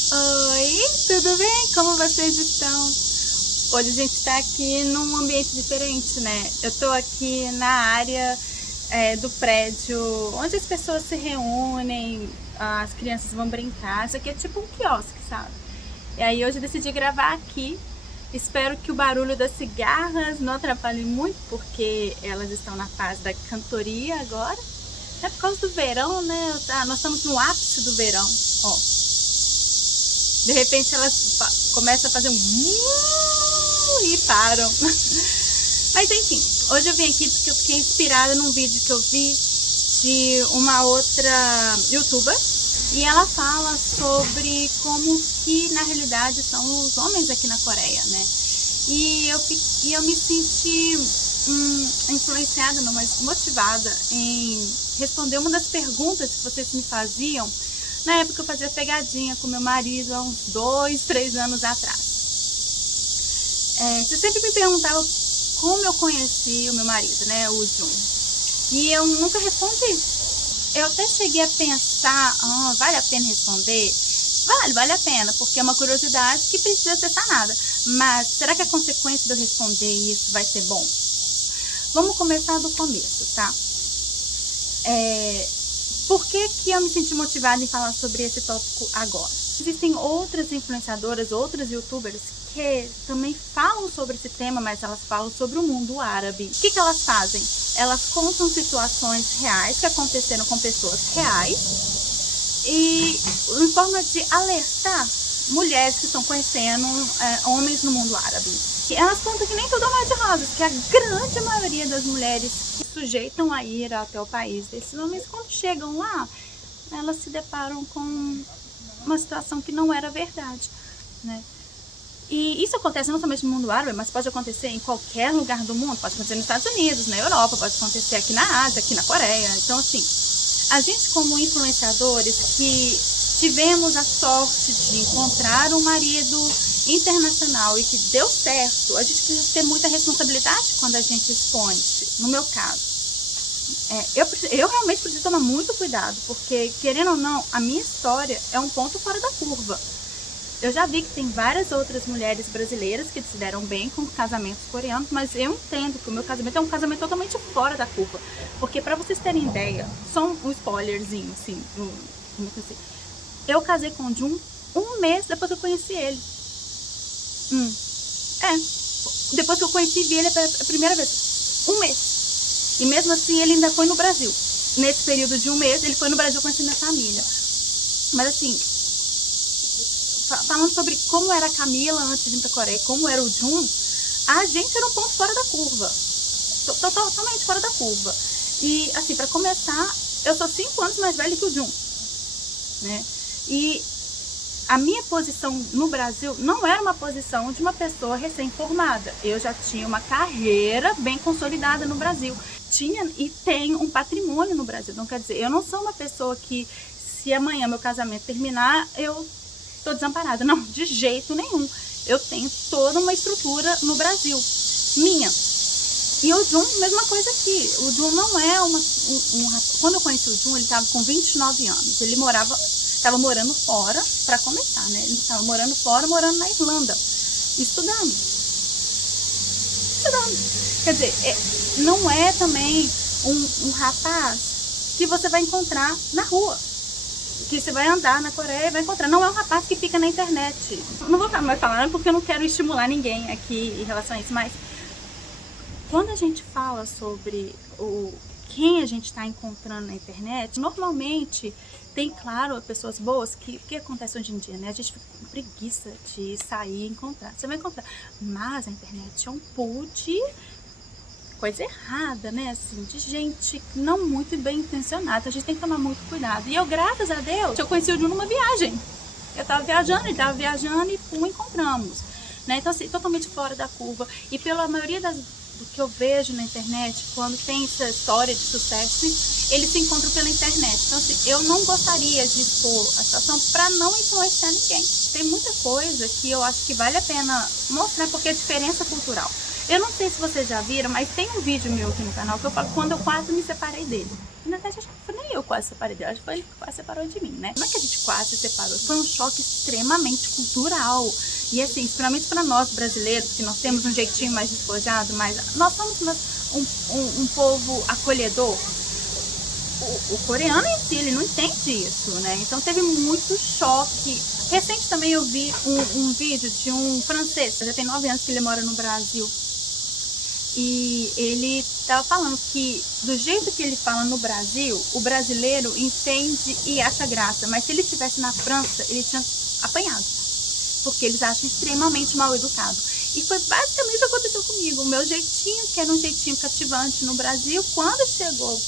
Oi, tudo bem? Como vocês estão? Hoje a gente está aqui num ambiente diferente, né? Eu tô aqui na área do prédio onde as pessoas se reúnem, as crianças vão brincar. Isso aqui é tipo um quiosque, sabe? E aí hoje eu decidi gravar aqui. Espero que o barulho das cigarras não atrapalhe muito, porque elas estão na fase da cantoria agora. É por causa do verão, né? Nós estamos no ápice do verão, ó. De repente elas começam a fazer e param. Mas enfim, hoje eu vim aqui porque eu fiquei inspirada num vídeo que eu vi de uma outra youtuber. E ela fala sobre como que na realidade são os homens aqui na Coreia, né? E eu me senti influenciada, não, mas motivada em responder uma das perguntas que vocês me faziam na época que eu fazia pegadinha com meu marido há uns 2, 3 anos atrás. Você sempre me perguntava como eu conheci o meu marido, né, o Jun. E eu nunca respondi. Eu até cheguei a pensar, vale a pena responder? Vale a pena, porque é uma curiosidade que precisa ser sanada. Mas será que a consequência de eu responder isso vai ser bom? Vamos começar do começo, tá? Por que eu me senti motivada em falar sobre esse tópico agora? Existem outras influenciadoras, outras youtubers que também falam sobre esse tema, mas elas falam sobre o mundo árabe. O que elas fazem? Elas contam situações reais que aconteceram com pessoas reais e em forma de alertar mulheres que estão conhecendo homens no mundo árabe. E elas contam que nem tudo é mar de rosas, que a grande maioria das mulheres que se sujeitam a ir até o país desses homens, quando chegam lá, elas se deparam com uma situação que não era verdade, né? E isso acontece não somente no mundo árabe, mas pode acontecer em qualquer lugar do mundo. Pode acontecer nos Estados Unidos, na Europa, pode acontecer aqui na Ásia, aqui na Coreia. Então, assim, a gente como influenciadores que tivemos a sorte de encontrar um marido internacional e que deu certo, a gente precisa ter muita responsabilidade quando a gente expõe. No meu caso, eu realmente preciso tomar muito cuidado, porque, querendo ou não, a minha história é um ponto fora da curva. Eu já vi que tem várias outras mulheres brasileiras que se deram bem com casamentos coreanos, mas eu entendo que o meu casamento é um casamento totalmente fora da curva. Porque, pra vocês terem ideia, só um spoilerzinho, assim, eu casei com o Jun um mês depois que eu conheci ele. Depois que eu conheci e vi ele pela primeira vez. Um mês. E mesmo assim ele ainda foi no Brasil. Nesse período de um mês, ele foi no Brasil conhecer minha família. Mas assim, falando sobre como era a Camila antes de ir pra Coreia, como era o Jun, a gente era um ponto fora da curva. Totalmente fora da curva. E assim, pra começar, eu sou 5 anos mais velha que o Jun, né? E a minha posição no Brasil não era uma posição de uma pessoa recém-formada. Eu já tinha uma carreira bem consolidada no Brasil. Tinha e tenho um patrimônio no Brasil. Não quer dizer, eu não sou uma pessoa que, se amanhã meu casamento terminar, eu tô desamparada. Não, de jeito nenhum. Eu tenho toda uma estrutura no Brasil, minha. E o Jun, mesma coisa aqui. O Jun não é quando eu conheci o Jun, ele estava com 29 anos. Ele estava morando fora, para começar, né? Ele estava morando fora, morando na Irlanda, estudando. Quer dizer, não é também um rapaz que você vai encontrar na rua, que você vai andar na Coreia e vai encontrar. Não é um rapaz que fica na internet. Não vou mais falar porque eu não quero estimular ninguém aqui em relação a isso, mas quando a gente fala sobre quem a gente está encontrando na internet, normalmente tem, claro, pessoas boas que o que acontece hoje em dia, né? A gente fica com preguiça de sair e encontrar. Você vai encontrar, mas a internet é um pool de coisa errada, né? Assim, de gente não muito bem intencionada. A gente tem que tomar muito cuidado. E eu, graças a Deus, eu conheci o Jun numa viagem. Eu tava viajando, ele tava viajando e encontramos, né? Então, assim, totalmente fora da curva. E pela maioria do que eu vejo na internet, quando tem essa história de sucesso, eles se encontram pela internet. Então, assim, eu não gostaria de expor a situação para não influenciar ninguém. Tem muita coisa que eu acho que vale a pena mostrar, porque é diferença cultural. Eu não sei se vocês já viram, mas tem um vídeo meu aqui no canal que eu falo quando eu quase me separei dele. Na verdade, acho que foi nem eu quase separei dele, acho que foi ele que quase separou de mim, né? Não é que a gente quase se separou, foi um choque extremamente cultural. E assim, principalmente para nós brasileiros, que nós temos um jeitinho mais despojado, mas nós somos um povo acolhedor. O coreano em si, ele não entende isso, né? Então teve muito choque. Recente também eu vi um vídeo de um francês, já tem 9 anos que ele mora no Brasil. E ele estava falando que do jeito que ele fala no Brasil, o brasileiro entende e acha graça. Mas se ele estivesse na França, ele tinha apanhado. Porque eles acham extremamente mal educado. E foi basicamente o que aconteceu comigo. O meu jeitinho, que era um jeitinho cativante no Brasil, quando chegou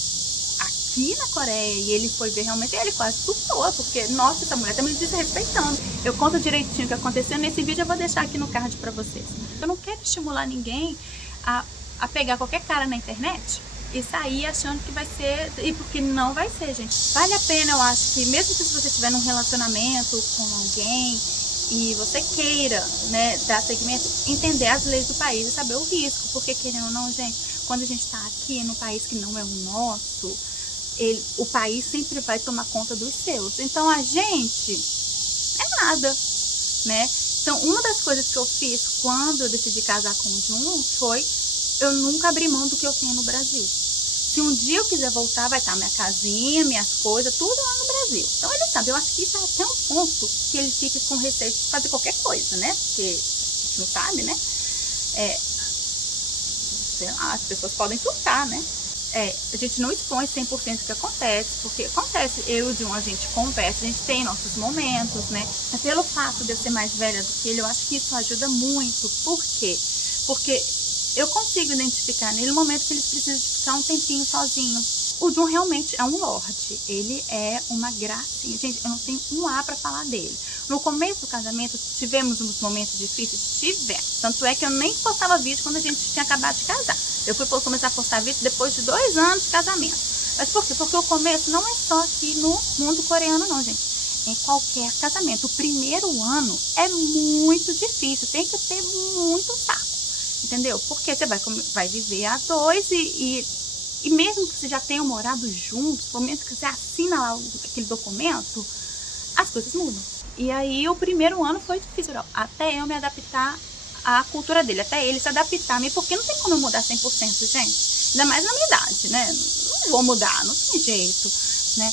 aqui na Coreia e ele foi ver realmente, ele quase surtou, porque, nossa, essa mulher tá me desrespeitando. Eu conto direitinho o que aconteceu nesse vídeo, eu vou deixar aqui no card pra vocês. Eu não quero estimular ninguém a pegar qualquer cara na internet e sair achando que vai ser, e porque não vai ser, gente. Vale a pena, eu acho que mesmo que se você estiver num relacionamento com alguém e você queira, né, dar segmento, entender as leis do país e saber o risco, porque querendo ou não, gente, quando a gente tá aqui no país que não é o nosso, o país sempre vai tomar conta dos seus. Então a gente é nada, né? Então uma das coisas que eu fiz quando eu decidi casar com o Jun foi eu nunca abri mão do que eu tenho no Brasil. Se um dia eu quiser voltar, vai estar minha casinha, minhas coisas, tudo lá no Brasil. Então ele sabe, eu acho que isso é até um ponto que ele fica com receio de fazer qualquer coisa, né? Porque a gente não sabe, né? Sei lá, as pessoas podem surtar, né? A gente não expõe 100% o que acontece, porque acontece, eu e o Jun, a gente conversa, a gente tem nossos momentos, né? Mas pelo fato de eu ser mais velha do que ele, eu acho que isso ajuda muito. Por quê? Porque eu consigo identificar nele o momento que eles precisam de ficar um tempinho sozinho. O Jun realmente é um lorde, ele é uma gracinha. Gente, eu não tenho um A pra falar dele. No começo do casamento, tivemos uns momentos difíceis? Tivemos. Tanto é que eu nem postava vídeo quando a gente tinha acabado de casar. Eu fui começar a postar vídeo depois de 2 anos de casamento. Mas por quê? Porque o começo não é só aqui no mundo coreano não, gente. Em qualquer casamento. O primeiro ano é muito difícil, tem que ter muito saco. Entendeu? Porque você vai viver a 2 e mesmo que vocês já tenham morado juntos, no momento que você assina lá aquele documento, as coisas mudam. E aí o primeiro ano foi difícil, até eu me adaptar à cultura dele, até ele se adaptar a mim, porque não tem como eu mudar 100%, gente. Ainda mais na minha idade, né? Não vou mudar, não tem jeito, né?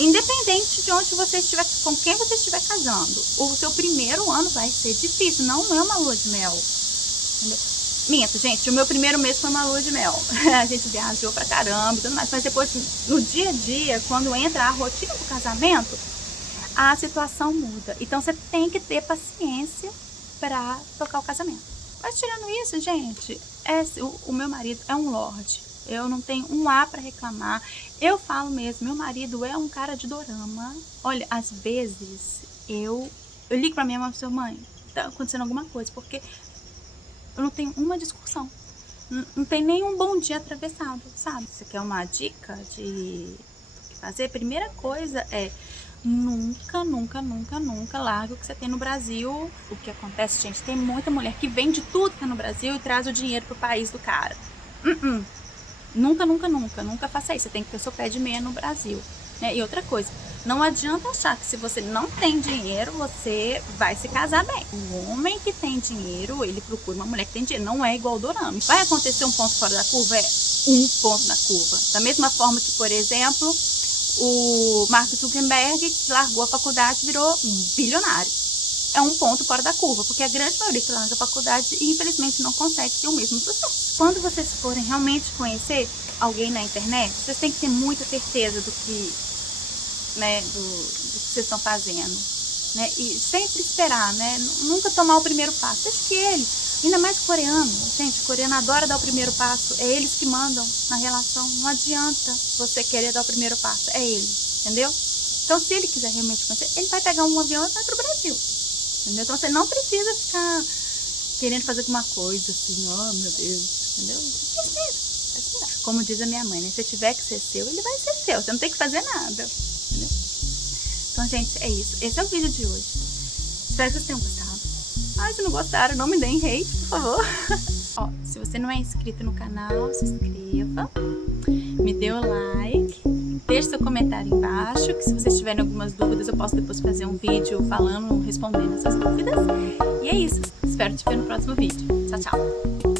Independente de onde você estiver, com quem você estiver casando, o seu primeiro ano vai ser difícil, não é uma lua de mel, entendeu? Minto, gente, o meu primeiro mês foi uma lua de mel. A gente viajou pra caramba e tudo mais. Mas depois, no dia a dia, quando entra a rotina do casamento, a situação muda. Então você tem que ter paciência pra tocar o casamento. Mas tirando isso, gente, o meu marido é um lorde. Eu não tenho um A pra reclamar. Eu falo mesmo, meu marido é um cara de dorama. Olha, às vezes eu ligo pra minha mãe e falo, mãe, tá acontecendo alguma coisa, porque eu não tenho uma discussão. Não tem nenhum bom dia atravessado, sabe? Você quer uma dica de o que fazer? Primeira coisa é nunca, nunca, nunca, nunca larga o que você tem no Brasil. O que acontece, gente, tem muita mulher que vende tudo que é no Brasil e traz o dinheiro pro país do cara. Nunca, nunca, nunca, nunca faça isso. Você tem que ter seu pé de meia no Brasil, né? E outra coisa, não adianta achar que se você não tem dinheiro, você vai se casar bem. O homem que tem dinheiro, ele procura uma mulher que tem dinheiro. Não é igual o dorama. Vai acontecer um ponto fora da curva? É um ponto na curva. Da mesma forma que, por exemplo, o Mark Zuckerberg, que largou a faculdade, virou bilionário. É um ponto fora da curva, porque a grande maioria que larga a faculdade, infelizmente, não consegue ter o mesmo sucesso. Quando vocês forem realmente conhecer alguém na internet, vocês têm que ter muita certeza do que, né, do que vocês estão fazendo, né? E sempre esperar, né? Nunca tomar o primeiro passo. Deixa que ele, ainda mais coreano, gente, o coreano adora dar o primeiro passo. É eles que mandam na relação. Não adianta você querer dar o primeiro passo. É ele, entendeu? Então, se ele quiser realmente conhecer, ele vai pegar um avião e vai pro Brasil. Entendeu? Então você não precisa ficar querendo fazer alguma coisa assim, oh meu Deus, entendeu? Espera. Como diz a minha mãe, né? Se tiver que ser seu, ele vai ser seu. Você não tem que fazer nada. Entendeu? Então, gente, é isso. Esse é o vídeo de hoje. Espero que vocês tenham gostado. Se não gostaram, não me deem hate, por favor. Ó, se você não é inscrito no canal, se inscreva, me dê o like, deixe seu comentário embaixo, que se vocês tiverem algumas dúvidas eu posso depois fazer um vídeo falando, respondendo essas dúvidas. E é isso, espero te ver no próximo vídeo. Tchau, tchau!